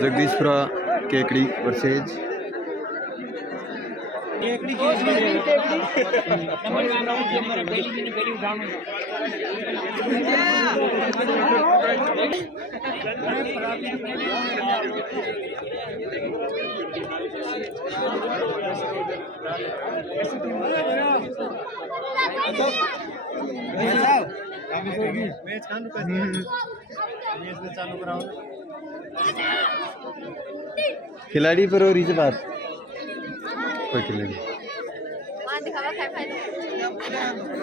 Jagdishpura Kekri versus खिलाड़ी पर और इसे बात कोई खिलाड़ी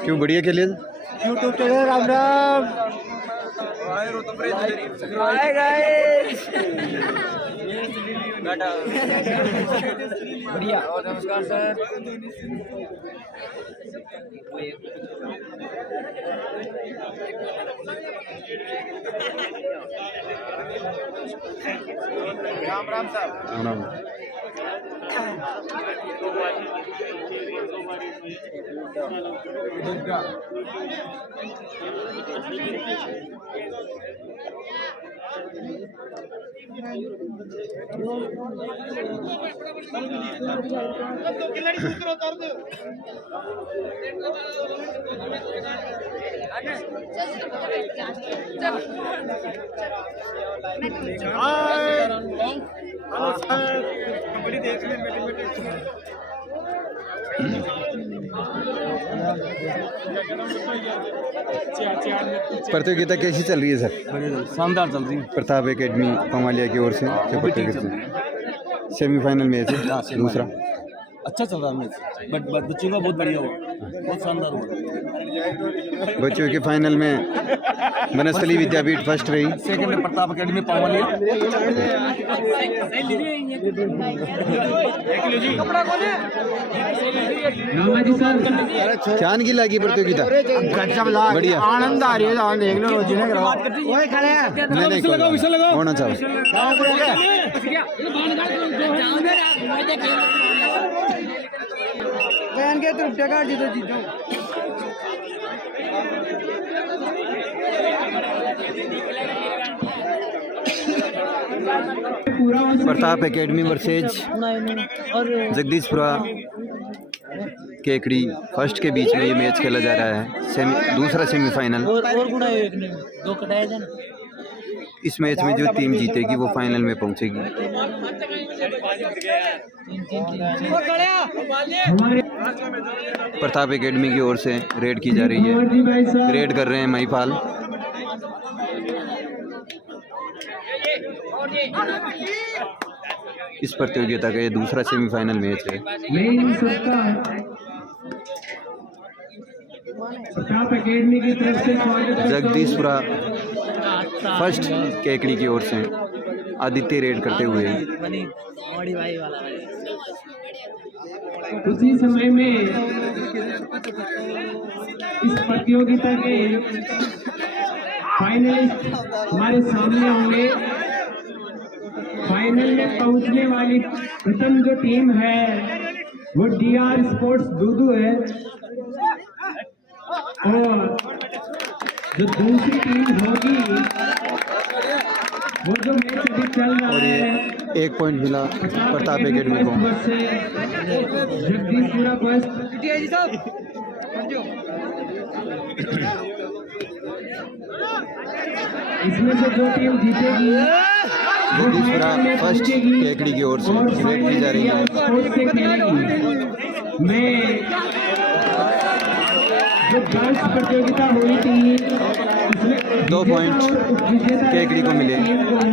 क्यों बढ़िया खेले यूट्यूब चैनल राम राम बढ़िया नमस्कार सर राम राम साहब राम कबड्डी देख ले प्रतियोगिता कैसी चल रही है सर? शानदार चल रही है। प्रताप एकेडमी पमालिया की ओर से जो प्रतियोगिता सेमीफाइनल मैच है दूसरा अच्छा चल रहा है मैच बट बच्चों का बहुत बढ़िया हुआ बहुत शानदार हुआ। बच्चों के फाइनल में वनस्थली विद्यापीठ फर्स्ट रही, सेकंड में प्रताप एकेडमी पमालिया। चांद की लागी प्रतियोगिता बढ़िया आनंद आ रही है देख लो रोजी ने नहीं होना चाहिए। बहन के तुम टका जीतो जीतो Pratap academy versus Jagdishpura Kekri first के बीच में ये मैच खेला जा रहा है। दूसरा सेमीफाइनल। इस मैच में जो टीम जीतेगी वो फाइनल में पहुंचेगी। प्रताप एकेडमी की ओर से रेड की जा रही है। रेड कर रहे हैं महिपाल। इस प्रतियोगिता का ये दूसरा सेमीफाइनल मैच है। प्रताप एकेडमी की तरफ से जगदीशपुरा फर्स्ट केकड़ी की ओर से आदित्य रेड करते हुए उसी समय में इस प्रतियोगिता के फाइनलिस्ट हमारे सामने होंगे। फाइनल में पहुंचने वाली प्रथम जो टीम है वो डीआर स्पोर्ट्स दूदू है और जो दूसरी टीम होगी वो जो मैच अभी चल रहा है। एक पॉइंट मिला प्रताप एकेडमी को। जगदीशपुरा फर्स्ट इसमें से जो टीम जीतेगी जगदीशपुरा फर्स्ट केकड़ी की ओर से रेड की जा रही है। मैं जो गर्ल्स प्रतियोगिता हुई थी उसमें 2 पॉइंट केकड़ी को मिले।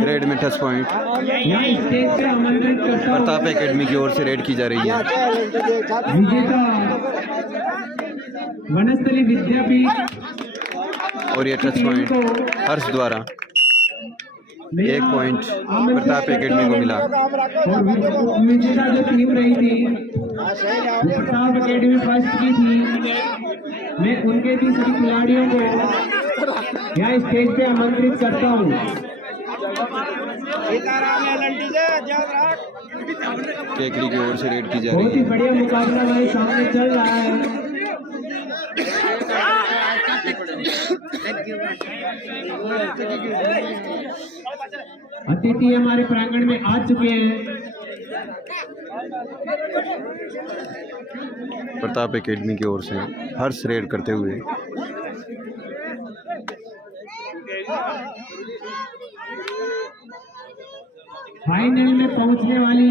रेड में 10 पॉइंट प्रताप एकेडमी की ओर से रेड की जा रही है। विजेता वनस्थली विद्यापीठ और ये 10 पॉइंट हर्ष द्वारा 1 पॉइंट प्रताप एकेडमी को मिला। और विजेता जो टीम रही थी प्रताप एकेडमी फर्स्ट की थी। मैं उनके भी सभी खिलाड़ियों को यहाँ स्टेज पे आमंत्रित करता हूँ। केकड़ी की ओर से रेड की जा रही बहुत ही है। बढ़िया मुकाबला हमारे सामने चल रहा है। अतिथि हमारे प्रांगण में आ चुके हैं। प्रताप एकेडमी की ओर से हर्ष रेड करते हुए फाइनल में पहुंचने वाली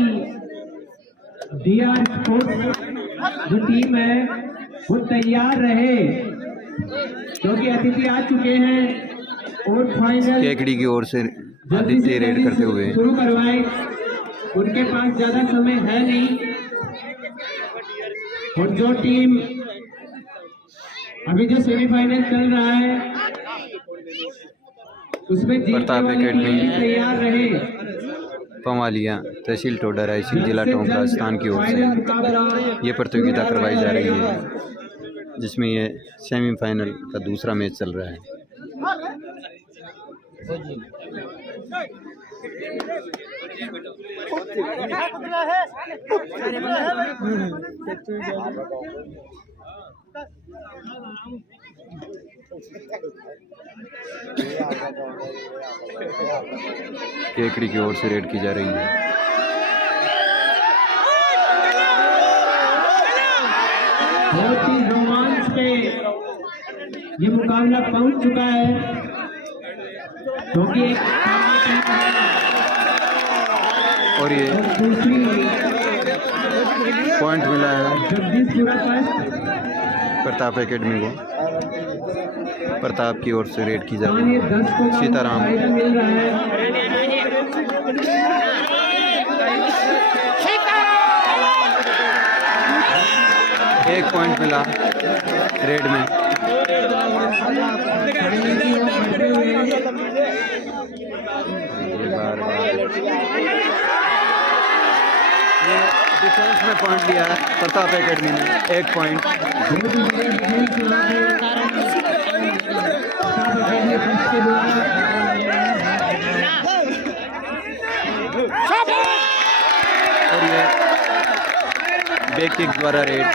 डीआर स्पोर्ट्स जो टीम है वो तैयार रहे, क्योंकि अतिथि आ चुके हैं और फाइनल केकड़ी की ओर से आदित्य रेड करते हुए शुरू करवाए। उनके पास ज्यादा समय है नहीं और जो टीम अभी जो सेमीफाइनल चल रहा है उसमें जीतने प्रताप वाली टीम एकेडमी भी तैयार रहे। पवालिया तहसील टोडा रायसेन जिला टोंक राजस्थान की ओर से ये प्रतियोगिता करवाई जा रही है, जिसमें ये सेमीफाइनल का दूसरा मैच चल रहा है। केकड़ी की ओर से रेड की जा रही है। बहुत ही रोमांच पे ये मुकाबला पहुंच चुका है, क्योंकि एक और ये दूसरी पॉइंट मिला है जगदीशपुरा फर्स्ट प्रताप एकेडमी को। प्रताप की ओर से रेड की जा और रही ये है। 10 को सीताराम फायदा मिल रहा है। एक पॉइंट मिला रेड में। ये बार ये डिफेंस में पॉइंट लिया है प्रताप एकेडमी ने, 1 पॉइंट। और ये बैक किक द्वारा रेड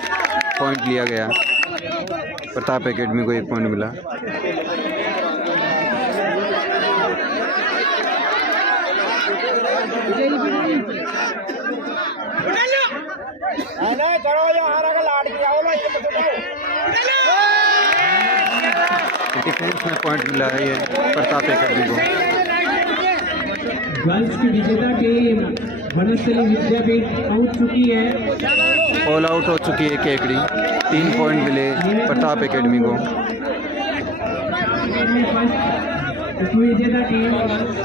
पॉइंट लिया गया, प्रताप एकेडमी को 1 पॉइंट मिला। डिफेंस में पॉइंट मिला है ये प्रताप एकेडमी को। गर्ल्स की विजेता टीम वनस्थली विद्यापीठ पहुंच चुकी है। ऑल आउट हो चुकी है केकड़ी, 3 पॉइंट मिले प्रताप एकेडमी को। विजेता टीम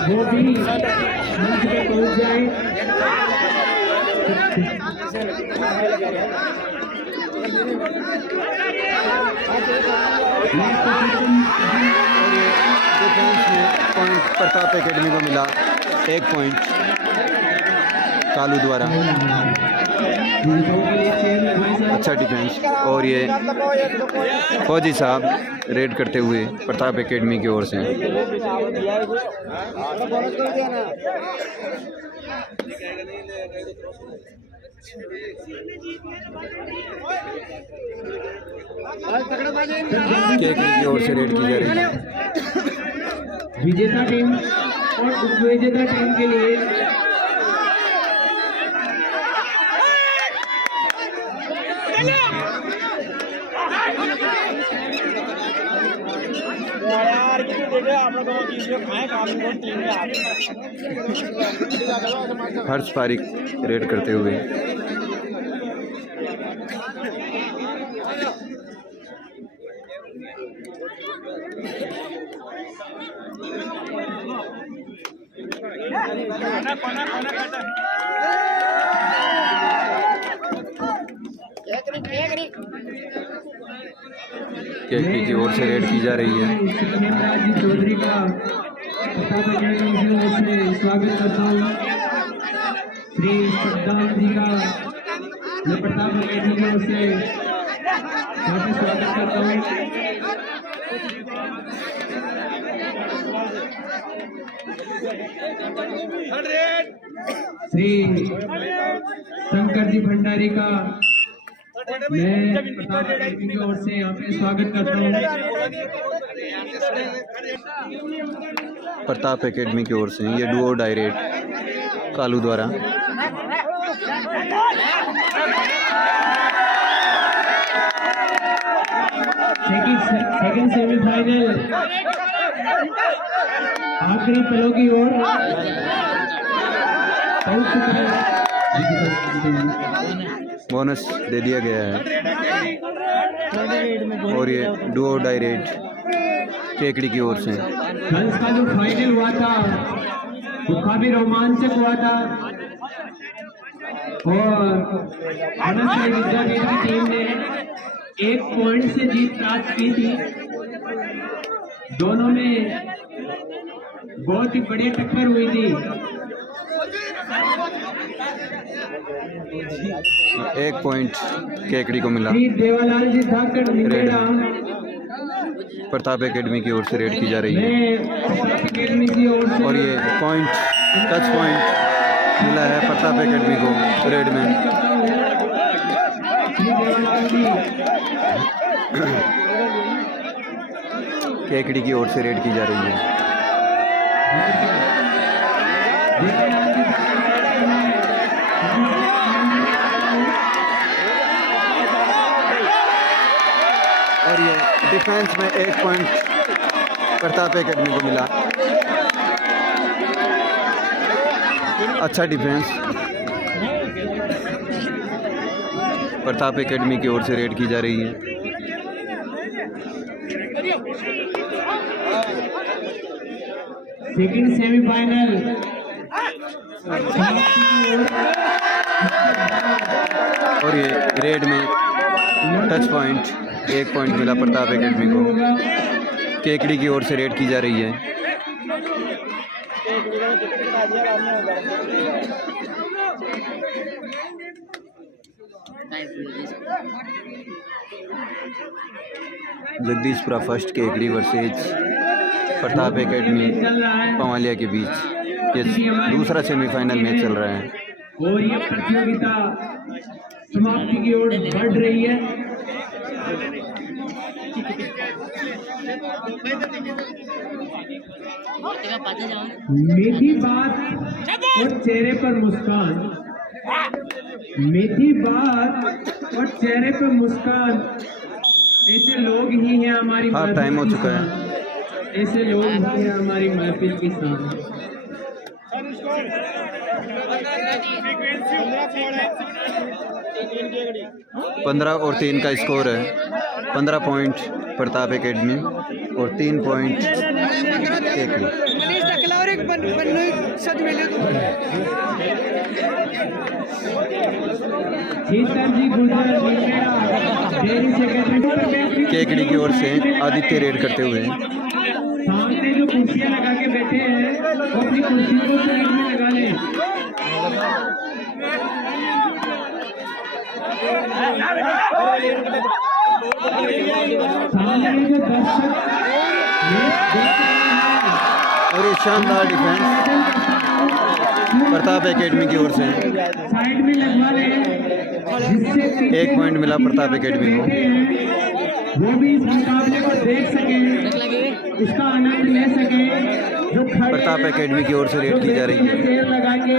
वो भी मंच पे पहुंच जाए। डिफेंस में पॉइंट प्रताप एकेडमी को मिला, 1 पॉइंट कालू द्वारा। अच्छा डिफेंस। और ये फौजी साहब रेड करते हुए प्रताप एकेडमी की ओर से। केकड़ी की ओर से रेड की जा रही है। विजेता टीम और उपविजेता टीम के लिए हर्ष पारिक रेड करते हुए। केकड़ी की ओर से रेड की जा रही है। चौधरी का प्रताप एकेडमी की ओर से स्वागत करता हूँ। श्री सद्दाम जी का मैं प्रताप एकेडमी की ओर से स्वागत करता हूँ। श्री शंकर जी भंडारी का मैं प्रताप अकेडमी की ओर से यहाँ पे स्वागत करता हूँ। प्रताप एकेडमी की ओर से ये डुओ डायरेक्ट कालू द्वारा। सेकंड सेमीफाइनल आखिरी पलों की ओर पहुंच चुका है। बोनस दे दिया गया है और ये डुओ डायरेक्ट केकड़ी की ओर से। गर्ल्स का जो फाइनल हुआ था वो काफी रोमांचक हुआ था और विद्यापीठ की टीम ने 1 पॉइंट से जीत प्राप्त की थी। दोनों में बहुत ही बढ़िया टक्कर हुई थी। 1 पॉइंट केकड़ी को मिला। देवालाल जी धाकड़ निमेरा प्रताप एकेडमी की ओर से रेड की जा रही है अकेडमी की ओर से और ये पॉइंट टच पॉइंट मिला है प्रताप एकेडमी को रेड में। केकड़ी की ओर से रेड की जा रही है। और ये डिफेंस में 1 पॉइंट प्रताप एकेडमी को मिला। अच्छा डिफेंस प्रताप एकेडमी की ओर से रेड की जा रही है। सेकंड सेमीफाइनल और ये रेड में टच पॉइंट 1 पॉइंट मिला प्रताप एकेडमी को। केकड़ी की ओर से रेड की जा रही है। Jagdishpura first Kekri versus Pratap academy Pavaliya के बीच ये दूसरा सेमीफाइनल मैच चल रहा है और ये प्रतियोगिता समाप्ति की ओर बढ़ रही है। मीठी बात और चेहरे पर मुस्कान, मीठी बात और चेहरे पर मुस्कान, ऐसे लोग ही हैं हमारी हाफ टाइम हो चुका है। ऐसे लोग ही हैं हमारी महफिल की शान। 15 और 3 का स्कोर है। 15 पॉइंट प्रताप एकेडमी और 3 पॉइंट केकड़ी। केकड़ी की ओर से आदित्य रेड करते हुए सामने जो कुर्सियां लगा के बैठे हैं वो अपनी कुर्सी को साइड में लगा लें। सामने जो दर्शक और ये शानदार डिफेंस प्रताप एकेडमी की ओर से। साइड में लगवा लें जिससे 1 पॉइंट मिला प्रताप एकेडमी को। वो भी इस मुकाबले को देख सके, उसका आनंद ले सके। जो प्रताप एकेडमी की ओर से रेड की जा रही है। चेयर लगाएंगे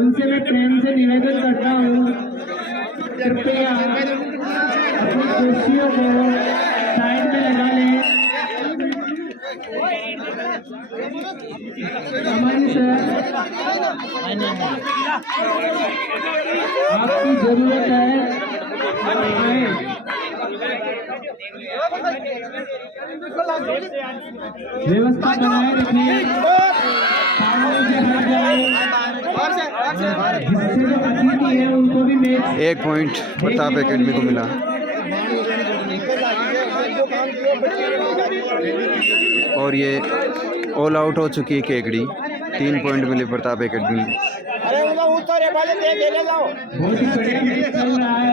उनसे मैं प्रेम से निवेदन करता हूँ, कृपया अपनी कुर्सियों को साइड में लगा लें। हमारी सर आपकी जरूरत है, आए। व्यवस्था बनाए रखिए, सामने से हट जाए। जिससे जो अतिथि है उनको भी मैच 1 पॉइंट प्रताप एकेडमी को मिला और ये ऑल आउट हो चुकी है केकड़ी। 3 पॉइंट मिले प्रताप एकेडमी। बहुत ही बढ़िया मैच चल रहा है।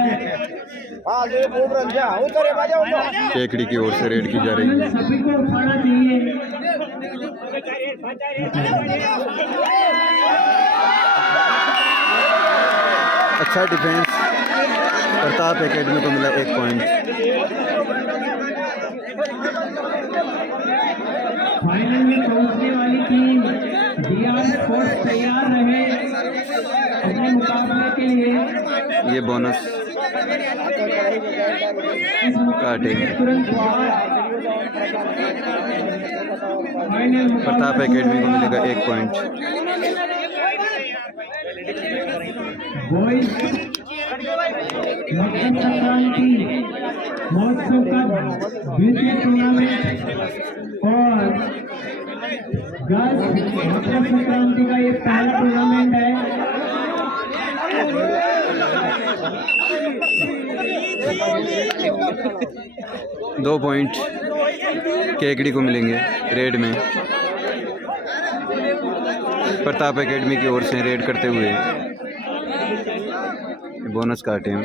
केकड़ी की ओर से रेड की जा रही है। सभी को उठाना चाहिए। अच्छा डिफेंस प्रताप एकेडमी को मिला 1 पॉइंट। फाइनल में पहुंचने वाली टीम डीआर स्पोर्ट्स तैयार रहे अपने मुकाबले के लिए। ये बोनस काटे। तुरंत फाइनल प्रताप एकेडमी को मिलेगा 1 पॉइंट। बॉयज मकर संक्रांति महोत्सव का द्वितीय टूर्नामेंट और गर्ल्स मकर संक्रांति का ये पहला टूर्नामेंट है। 2 पॉइंट केकड़ी को मिलेंगे रेड में। प्रताप एकेडमी की ओर से रेड करते हुए बोनस काटे हैं।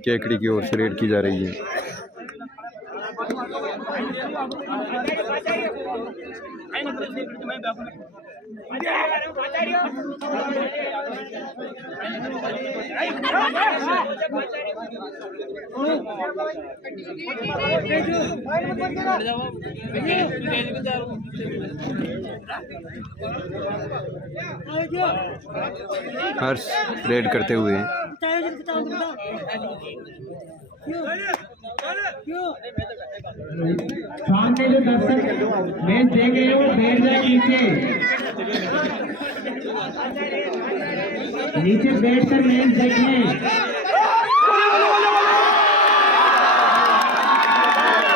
केकड़ी की ओर से रेड की जा रही है। हर्ष रेड करते हुए सामने जो दर्शक मैच देख रहे हो बैठ जाए नीचे बैठकर मैच देखें।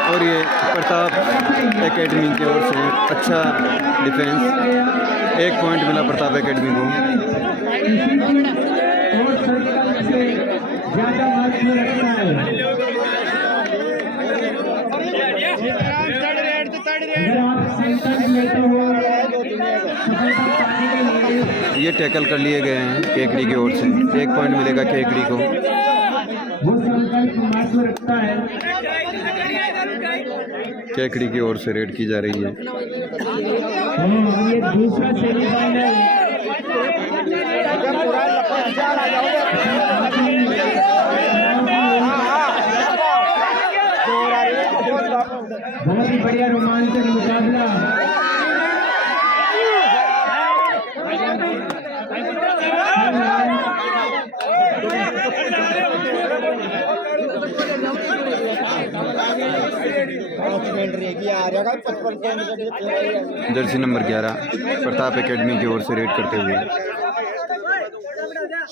और ये प्रताप एकेडमी की ओर से अच्छा डिफेंस। 1 पॉइंट मिला प्रताप एकेडमी को। और सर्कल से ज्यादा महत्व रखता है। अगर आप सेंटर लेते हो सफलता पाने के लिए ये टैकल कर लिए गए हैं केकड़ी की ओर से। 1 पॉइंट मिलेगा केकड़ी को। वो संकल्प महत्व रखता है। केकड़ी की ओर से रेड की जा रही है। ये दूसरा सेमीफाइनल बहुत ही बढ़िया रोमांचक मुकाबला। जर्सी नंबर 11 प्रताप एकेडमी की ओर से रेड करते हुए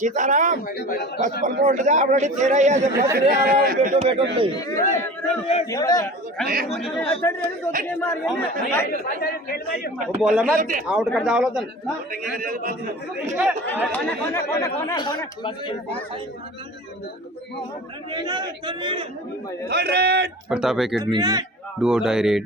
सीताराम 55 पॉइंट जा ऑलरेडी 13 ही है। जब बेटो बेटो नहीं वो बोला मत आउट कर जाओ तन। प्रताप एकेडमी की डू और डाई रेड।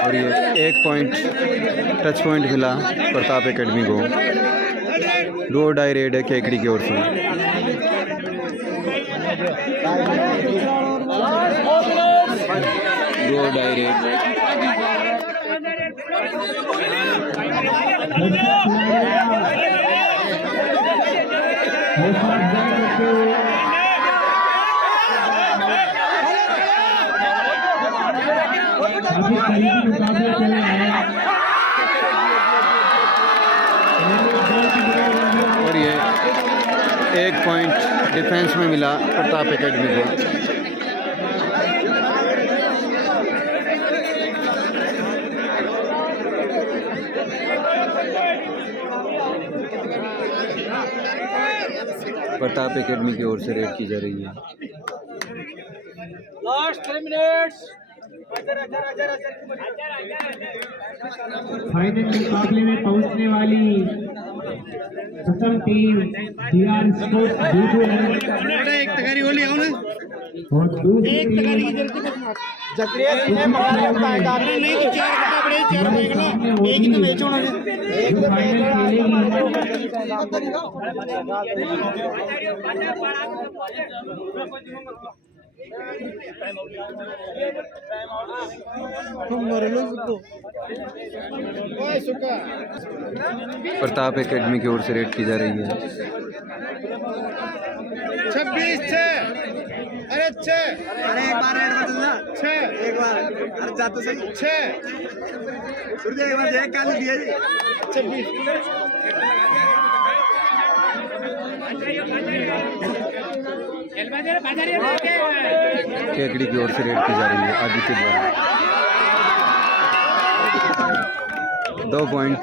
और ये 1 पॉइंट टच पॉइंट मिला प्रताप एकेडमी को। डू और डाई रेड है केकड़ी की ओर से। डू और डाई रेड। अभी करीबी मुकाबला चल रहा है। और ये 1 पॉइंट डिफेंस में मिला प्रताप एकेडमी को। प्रताप एकेडमी की ओर से रेड की जा रही है। Last 3 minutes. फाइनल मुकाबले में पहुंचने वाली प्रथम टीम डीआर स्पोर्ट्स दूसरे और दूसरी टीम जकरिया ने मारा पाएगा नहीं तो 4 घंटा बड़े 4 होएगा ना एक ही तो मैच होना है एक तो प्रताप एकेडमी की ओर से रेड की जा रही है। 26 अरे 6 अरे एक बार रेड बदल ना 6 एक बार अरे जा तो सही 6 सूर्य एक बार देख काल दिया जी 26 केकड़ी की ओर से रेड की जा रही है आदित्य द्वारा। 2 पॉइंट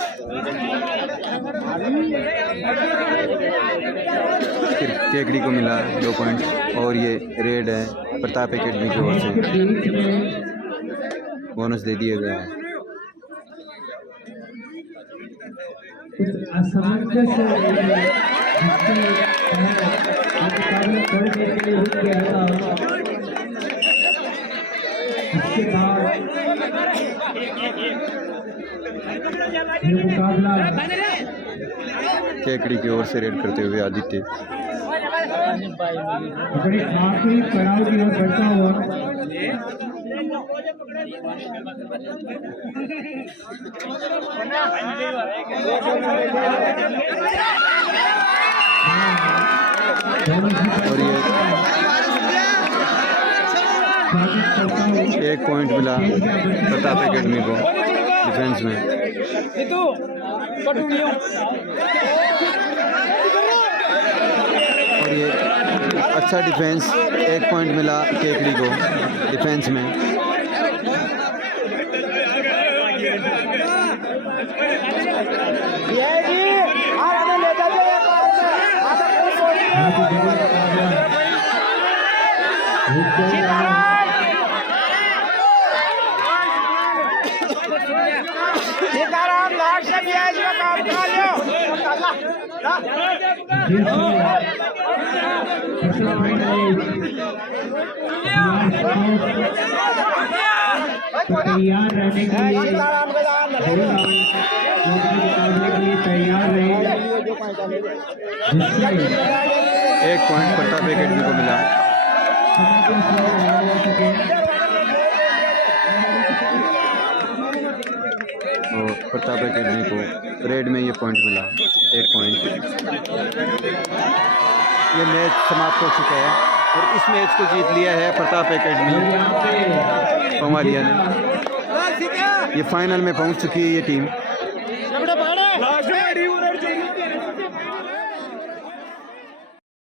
फिर केकड़ी को मिला 2 पॉइंट और ये रेड है प्रताप एकेडमी की ओर से, बोनस दे दिए गए हैं। कुछ असमंजस मुकाबला थोड़ी देर के लिए रुक गया था। इसके बाद ये मुकाबला केकड़ी की ओर से रेड करते हुए आदित्य। अपने आखिरी पड़ाव की ओर बढ़ता हुआ और ये 1 पॉइंट मिला प्रताप एकेडमी को डिफेंस में। और ये अच्छा डिफेंस 1 पॉइंट मिला केकड़ी को डिफेंस में। ये जी आगे ले जाते हैं आधा सीताराम लाट से भी है जो काम कर लो तैयार रहने के लिए सीताराम के मुकाबले के लिए तैयार रहे, जिससे 1 पॉइंट प्रताप एकेडमी को मिला। और प्रताप एकेडमी को रेड में ये पॉइंट मिला 1 पॉइंट। ये मैच समाप्त हो चुका है और इस मैच को जीत लिया है प्रताप एकेडमी पमालिया ने। ये फाइनल में पहुंच चुकी है ये टीम।